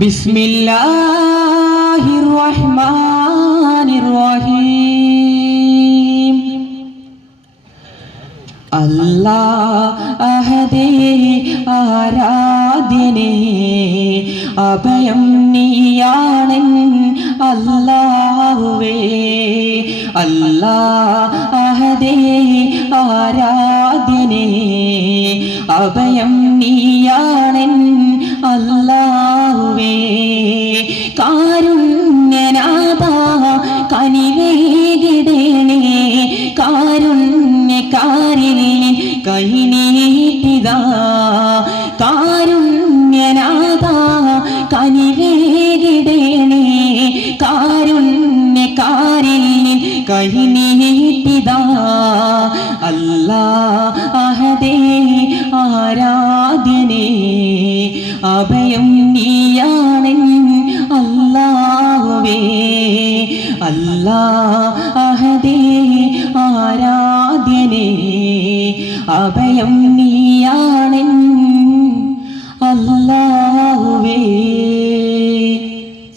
ബിസ്മില്ലാഹിർറഹ്മാനിർറഹീം. അല്ലാഹ് അഹദേ ആരാധ്യനേ, അഭയം നീയാണെൻ അല്ലാഹുവേ. അല്ലാഹ് അഹദേ ആരാധ്യനേ, അഭയം നീയാണെൻ അല്ലാഹുവേ. കാരുണ്യനാഥാ കനിവേകിടേണേ, കാരുണ്യകാരിൽ കൈനീട്ടിതാ. കാരുണ്യനാഥാ കനിവേകിടേണേ, കാരുണ്യകാരിൽ കൈനീട്ടിതാ. അല്ലാഹ് അഹദേ ആരാധ്യനേ, അഭയം നീയാണെൻ അല്ലാഹുവേ. അല്ലാഹ് അഹദേ ആരാധ്യനേ, അഭയം നീയാണെൻ അല്ലാഹുവേ.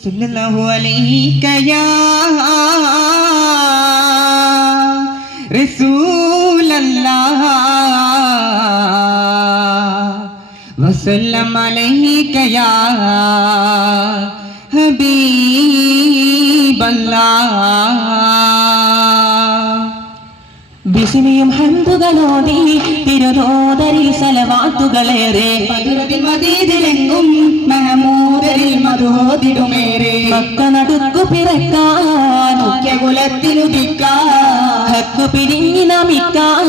സല്ലല്ലാഹു അലൈക യാ റസൂലല്ലാഹ് വസല്ലം അലൈക യാ ഹബീബല്ലാഹ്. ബിസ്മിയും ഹംദുകളോതി തിരുനോദരിൽ സലവാത്തുകളേറെ, മദീദിലെങ്കും മഹമൂദരിൽ മധുഹോദിടുമേറെ. മക്ക നടുക്കു പിറക്കാൻ മുഖ്യകുലത്തിനുദിക്കാൻ ഹക്ക് പിരിഞ്ഞു നമിക്കാൻ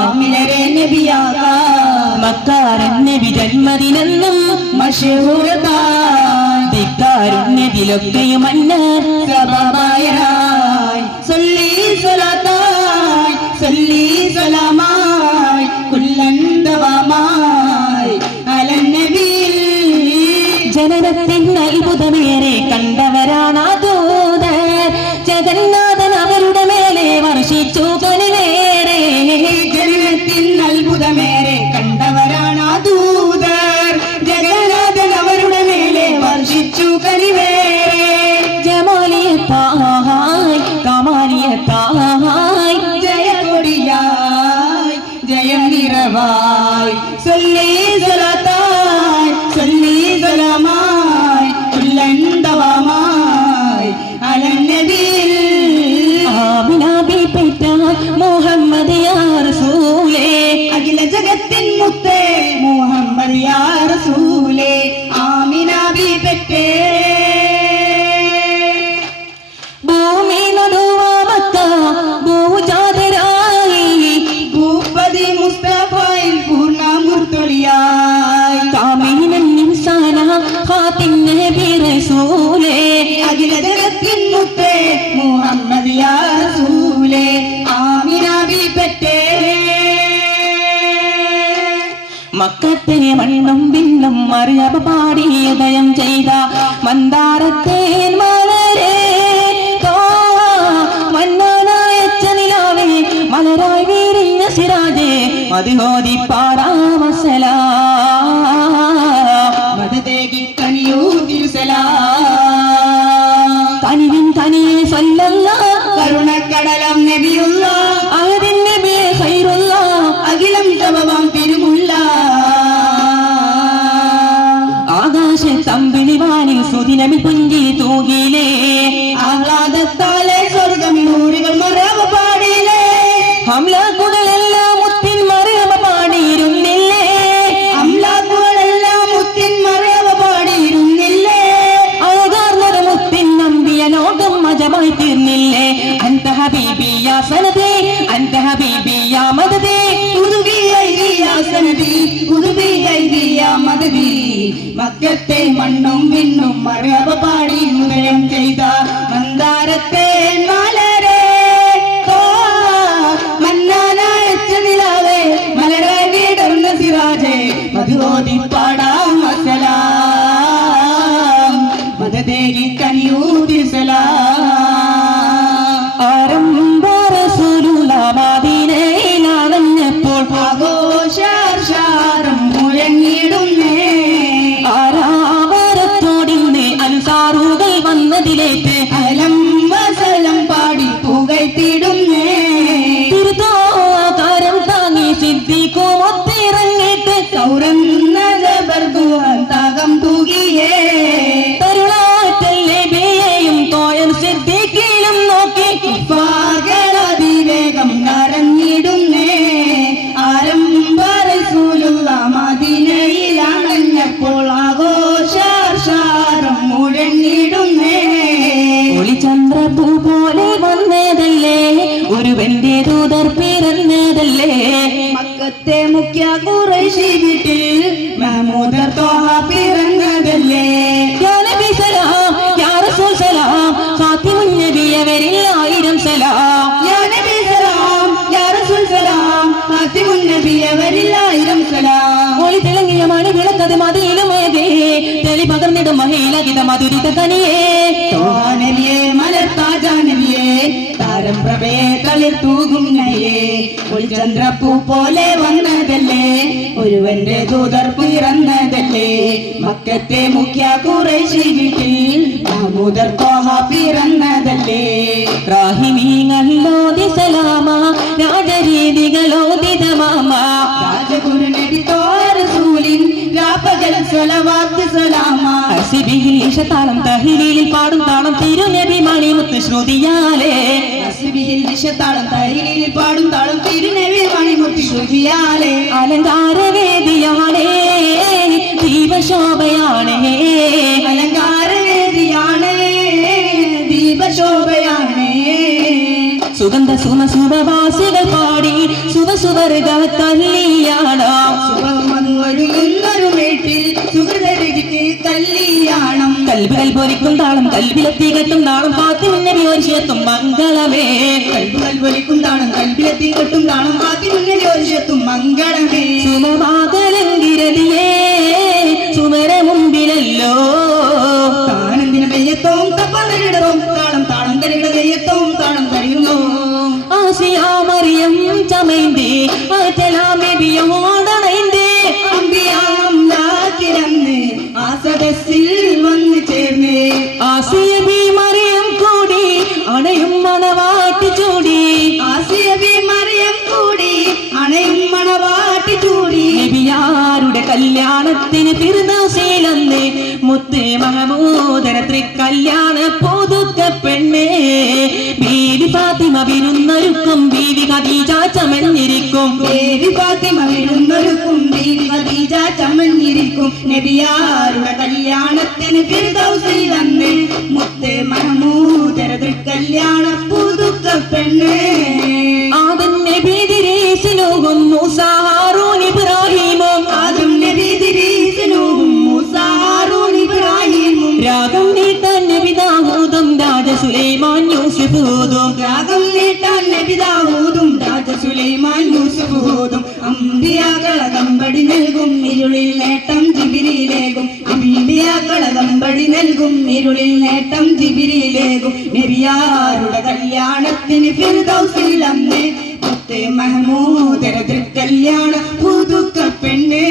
ആമിനരെ നബിയാകാൻ മക്കാരൻ നബി ജന്മദിനെന്നും മശഹൂറതായി ധിക്കാരുണ്യതിലൊക്കെയും അന്നർ സബബായായി സല്ലി സ്വലാത്തായി സല്ലി സലാമായി കുല്ലൻ ദവാമായി അലൻ നബിയിൽ. ജനനത്തിൻ അത്ഭുതമേറെ കണ്ടവരാണ് ദൂതർ, ജഗന്നാഥൻ അവരുടെ മേലെ വർഷിച്ചു കനിവേറെ. ജനനത്തിൻ അത്ഭുതമേറെ കണ്ടവരാണ് ദൂതർ, ജഗന്നാഥൻ അവരുടെ മേലെ വർഷിച്ചു കനിവേറെ. ജമാലിയത്തായി കമാലിയത്തായി ജയകൊടിയായി ജയം നിറവായി സല്ലി സ്വലാത്തായി സല്ലി സലാമായി കുല്ലൻ ദവാമായി അലൻ നബിയിൽ. ആമിന ബീബിപ്പെട്ട മുഹമ്മദ് യാ റസൂലേ, അഖില ജഗത്തിൻ മുത്തേ മുഹമ്മദ് യാ റസൂലേ. ആമിന ബീബിപ്പെട്ടേ ഭൂമി നടുവാമത്ത ഭൂജാതരായി ഭൂപതി മുസ്തഫയിൽ പൂർണ്ണമൂർത്തൊളിയായി. കാമിനൻ ഇൻസാന ഖാതിം നബി റസൂലേ, അഖില ജഗത്തിൻ മുത്തേ മുഹമ്മദ് യാ റസൂലേ. ആമിന ബീബിപ്പെട്ടേ മക്കത്തെ മണ്ണും പിന്നും മറിയബ പാടി ഉദയം ചെയ്ത മന്ദാരത്തേൻ മലരേ, മന്നാനായച്ചനിലാവേ മലരായി വീരിഞ്ഞ സിരാജേ മതിഹോതി പാടാമസലാം. മദതേകി കനിയൂ തിരുസലാം. കനിവിൻ കനിയെ സല്ലല്ലാഹ് കരുണക്കടലം നബിയുള്ള അഹദിൻ നബിയെ ഖൈറുല്ലാഹ്. അഖിലം സബവാം തിരുമുല്ല. ആകാശത്തമ്പിളിവാനിൽ സുദിനമി പുഞ്ചിരി തൂകിലേ, ആഹ്ലാദത്താലെ സ്വർഗമിനൂറുകൾ മറവ പാടിയിലേ. അംലാക്കുകളെല്ലാം മുത്തിൻ മറിയമ പാടിയിരുന്നില്ലേ, അംലാക്കുകളെല്ലാം മുത്തിൻ മറവ പാടിയിരുന്നില്ലേ. ആകാർന്നൊരു മുത്തിൻ നമ്പിയ ലോകം മജമായി തീർന്നില്ലേ. അന്ത ഹബീബി യാ സനദി, അന്ത ഹബീബി യാ മദദി. മക്കത്തെ മണ്ണും വിണ്ണും മറവ പാടി ഉദയം ചെയ്ത മന്ദാരത്തെ മലരേ, മന്നാനായച്ച നിലാവേ മലരായി വീടർന്ന സിറാജേ മധുഹോതി പാടാം അസലാം. മദതേകി കനിയൂ തിരുസലാം. ആരംഭ റസൂലുള്ള മദീനയിലാണഞ്ഞപ്പോൾ ആഘോഷാർഷാരം മുഴങ്ങിടും നൗറന്ന ജബർദുഹം തൂകിയേ തരുളാറ്റൽ നബിയെയും തോയൻ സിദ്ദീഖിലും നോക്കി കുഫാകളതിവേഗം കരഞ്ഞിടുന്നേ ആരംഭ റസൂലുള്ള മദീനയിലണഞ്ഞപ്പോൾ ആഘോഷാർഷാരം മുഴങ്ങിടുന്നേ ഒളിചന്ദ്രപൂ പോലെ വന്നതല്ലേ ഒരുവന്റെ ദൂതർ പിറന്നതല്ലേ മക്കത്തെ മുഖ്യ ഖുറൈശി വീട്ടിൽ മഹ്മൂദ് ത്വഹ പിറന്നതല്ലേ യാ നബി സലാം യാ റസൂൽ സലാം ഫാത്തിമുൻ നബിയവരിൽ 1000 സലാം യാ നബി സലാം യാ റസൂൽ സലാം ഫാത്തിമുൻ നബിയവരിൽ 1000 സലാം ഒളി തിളങ്ങിയ മണി വിളക്കത് മതിയിലുമേതേ തെളി പകർന്നിടും മഹിളകിത മധുരിത കനിയേ ത്വഹ നബിയേ മലർത്താജ നബിയേ താരം പ്രഭയെ തളിർ തൂകും നയേ ഒളിചന്ദ്രപ്പൂ പോലെ വന്നതല്ലേ ഒരുവന്റെ ദൂതർ പിറന്നതല്ലേ മക്കത്തെ മുഖ്യ ഖുറൈശി വീട്ടിൽ മഹ്മൂദ് ത്വഹ പിറന്നതല്ലേ റാഹിമീങ്ങളോതി സലാമ രാജരീതികളോതി തമാമ രാജഗുരു നബി ത്വഹ റസൂലിൻ രാപകൽ സ്വലവാത്ത് സലാമ ഹസിബിഹിൽ ഇശതാളം തഹ്ലീലിൽ പാടും താളം തിരുനബി മണിമുത്ത് ശ്രുതിയാലേ ഹസ്ബിഹിൽ ദിശതാളം തഹ്ലീലിൽ പാടും താളം തിരുനബി മണിമുത്ത് ശ്രുതിയാലേ അലങ്കാരവേദിയാണേ ദീപശോഭയാണേ അലങ്കാരവേദിയാണ് ദീപശോഭയാണ് സുഗന്ധ സുമസുമവാസികൾ പാടി സുവസുവർഗ കല്യാണം സുഖമൊഴുകുന്നൊരു വീട്ടിൽ സുഹൃതരിക്ക് കല്യാണം കൽബുകൾ പൊരിക്കും താളം കൽബിലെത്തി കെട്ടും താളം ഫാത്തിമുൻ നബി ഒരുശത്തും മംഗളമേ കൽബുകൾ പൊലിക്കും താണം കൽബിലെത്തി കെട്ടും താണം ആദ്യം മംഗളമേ സുമമാകലങ്കിരതിയേ സുമര മുമ്പിലല്ലോ താനന്ദിന വെയ്യത്തോം തപ്പതരിടവും താളം താളം തരികിട വെയ്യത്തോം താളം തരിയുന്നു ആസിയാ മറിയം ചമൈന്തേ ആറ്റലാമെബിയോടണൈന്തേ അമ്പിയാക്കിരന്ന് ആ സദസ്സിൽ വന്ന് ചേർന്ന് ആസിയ ബി മറിയം കൂടി അണയും മണവാട്ടി ചൂടി ആസിയബി മറിയം കൂടി അണയും മണവാട്ടി ചൂടി നബിയാരുടെ കല്യാണത്തിന് തിരുദൗസിലന്ന് മുത്തേ മഹമൂദര തൃക്കല്യാണ പുതുക്ക പെണ്ണേ ബീവി ഫാത്തിമ വിരുന്നൊരുക്കും ബീവി ഖദീജ ചമഞ്ഞിരിക്കും ബേബി ഫാത്തിമ വിരുന്നൊരുക്കും ബീവി ഖദീജ ചമഞ്ഞിരിക്കും നബിയാരുടെ കല്യാണത്തിന് ഫിർദൗസിൽ വന്ന് മുത്തേ മഹമൂദര തൃക്കല്യാണ പുതുക്ക പെണ്ണേ ആദം നബി ദിരീസിലും മൂസ ഹാറൂൻ ഇബ്രാഹിമും ആദം നബി ദിരീസിനും മൂസ ഹാറൂൻ ഇബ്രാഹിമും രാഗം നീട്ടാൻ നബി ദാവൂദും രാജ സുലൈമാൻ യൂസുഫ് ഹൂദും രാഗം നീട്ടാൻ നബി ദാവൂദും രാജ സുലൈമാൻ യൂസുഫ് ഹൂദും അമ്പിയാകളകമ്പടി നൽകും ഇരുളിൽ നേട്ടം ജിബിരിയിലേകും അമ്പിയാകളകമ്പടി നൽകും ഇരുളിൽ നേട്ടം ജിബിരിയിലേകും നബിയാരുടെ കല്യാണത്തിന് ഫിർദൗസിൽ അന്ന് മുത്തേ മഹമൂദര തൃക്കല്യാണ പുതുക്ക പെണ്ണേ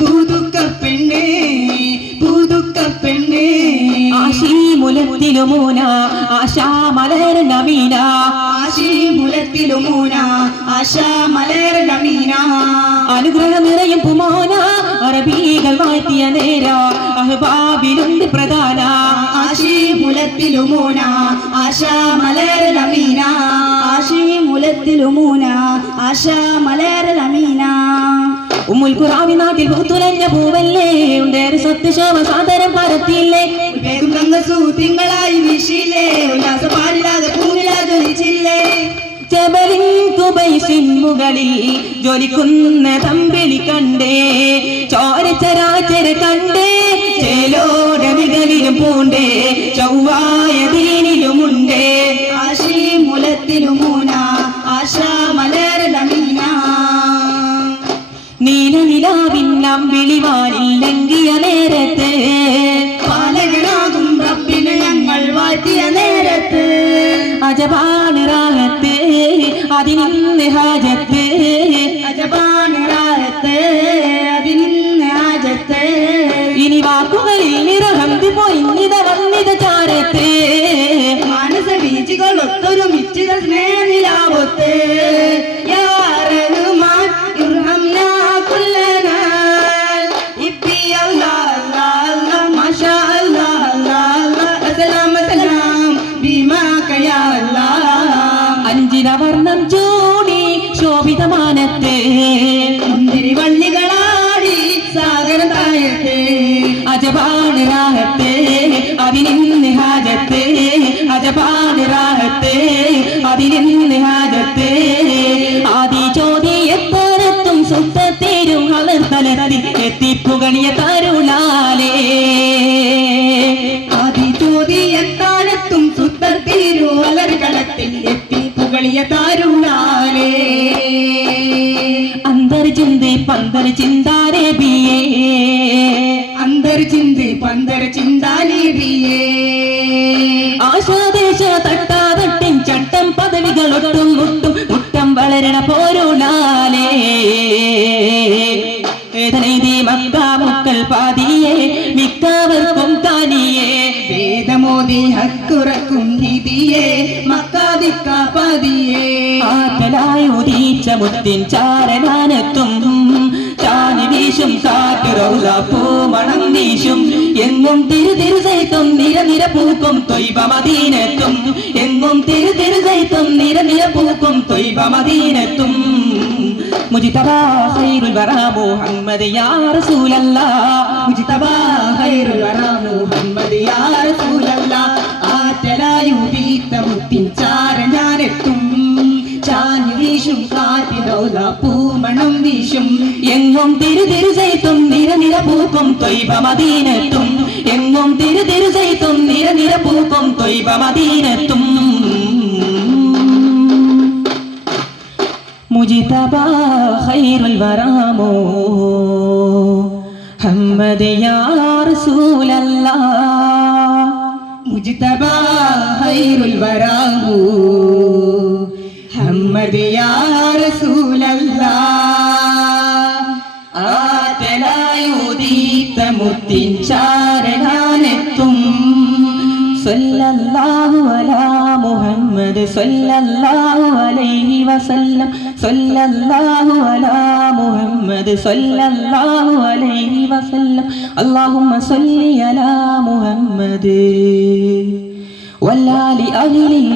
പുതുക്ക പെണ്ണേ പുതുക്ക പെണ്ണേ ആശീമുലത്തിലുമൂന ആശാ മലർ നമീന ആശീമുലത്തിലുമൂന ആശാ മലർ നമീന അനുഗ്രഹം നിറയും പുമോന അറബികൾ വാഴ്ത്തിയ നേര അഹ്ബാബിലുണ്ട് പ്രധാന ആശീമുലത്തിലുമൂന ആശാ മലർ നമീന ആശീമുലത്തിലുമൂന ആശാ മലർ നമീന ഉമ്മുൽ ഖുറാവി നാട്ടിൽ പൂത്തുലഞ്ഞ പൂവല്ലേ ഉണ്ടേറെ സത്യശോഭ സാദരം പരത്തിയില്ലേ വേഗം തങ്കസു തിങ്കളായി വീശിയില്ലേ ഉല്ലാസപാടിലാതെ പൂനിലാതൊലിച്ചില്ലേ ജബലിൻ കുബൈസിൻ മുകളിൽ ജ്വലിക്കുന്ന തമ്പിളി കണ്ടേ ചോരച്ചരാചര കണ്ടേ ചേലോട മികലിലും പൂണ്ടേ ചൊവ്വായ ദീനിലുമുണ്ടേ ആശീമുലത്തിലുമൂന ആശാ മലർ നമീന നീലനിലാവിന്നം വിളിവാനില്ലങ്കിയ നേരത്ത് പാലകനാകും റബ്ബിനെ ഞങ്ങൾ വാഴ്ത്തിയ നേരത്ത് അജപാണ് റാഹത്ത് അതിനിന്ന് ഹാജത്ത് അജബാണ് റാഹത്ത് അതിനിന്ന് ഹാജത്ത് ഇനി വാക്കുകളിൽ നിറഹന്ത് പൊയിഞ്ഞിത വന്നിത ചാരത്ത് മാനസ ബീജികൾ ഒത്തൊരുമിച്ചിത സ്നേഹനിലാവത്ത് യാ റഹ്മാൻ ഇർഹംനാ കുല്ലനാ അജപാട് രാഹത്തെ അതിനിന്ന് ഹാജത്തെ അജപാട് രാഹത്തെ അതിനിന്ന് ഹാജത്തെ ആദി ചോദ്യത്താരത്തും സുത്തത്തേരും വളർത്തലത്തിൽ എത്തിപ്പുകളിയ കരുളാലേ ആദി ചോദ്യത്താരത്തും സുത്തത്തേരും വളർകളത്തിൽ എത്തിപ്പുകളിയ കരുളാലേ अंदर चिंदे पंदर चिंदारे बिये अंदर चिंदे पंदर चिंदाने बिये ആശാദേശ തട്ടാതട്ടിൻ ചട്ടം പദവികളൊട്ടും മുട്ടും മുട്ടം വളരണ പോരുളാലേ വേദനൈതി മക്ക മുക്കൽ പാതിയേ മിക്കവർക്കും താനിയേ വേദമോദി ഹക്കുറക്കും ഹിതിയേ മക്കാദിക്ക പതിയേ ആറ്റലായുദീച്ച മുത്തിൻ ചാരനാനെത്തും ചാനി വീശും കാറ്റ് റൗല പൂമണം വീശും എങ്ങും തിരുതിരുസൈത്തും നിരനിര പൂക്കും തൊയ്ബ മദീനത്തും എങ്ങും തിരുതിരുസൈത്തും നിരനിര പൂക്കും തൊയ്ബ മദീനത്തും മുജ്തബാ ഖൈറുൽ വറാ മുഹമ്മദ് യാ റസൂലല്ലാഹ് മുജ്തബാ ഖൈറുൽ വറാ മുഹമ്മദ് യാ റസൂലല്ലാഹ് ആറ്റലായുദീച്ച മുത്തിൻ ചാരനാനെത്തും ചാനി വീശും കാറ്റ് റൗല പൂമണം വീശും എങ്ങും തിരുതിരുസൈത്തും നിരനിര പൂക്കും തൊയ്ബ മദീനത്തും എങ്ങും തിരുതിരുസൈത്തും നിരനിര പൂക്കും തൊയ്ബ മദീനത്തും മുജ്തബാ ഖൈറുൽ വറാ മുഹമ്മദ് യാ റസൂലല്ലാഹ് മുജ്തബാ ഖൈറുൽ വറാ മുഹമ്മദ് യാ റസൂലല്ലാഹ് ആറ്റലായുദീത്ത മുത്തിൻ ചാരനാനെത്തും സല്ലല്ലാഹു അലാ മുഹമ്മദ് സല്ലല്ലാഹു അലൈഹി വസല്ലം സല്ലല്ലാഹു അലാ മുഹമ്മദ് സല്ലല്ലാഹു അലൈഹി വസല്ലം അല്ലാഹുമ്മ സല്ലി അലാ മുഹമ്മദ് വലാലി അഹ്ലിൽ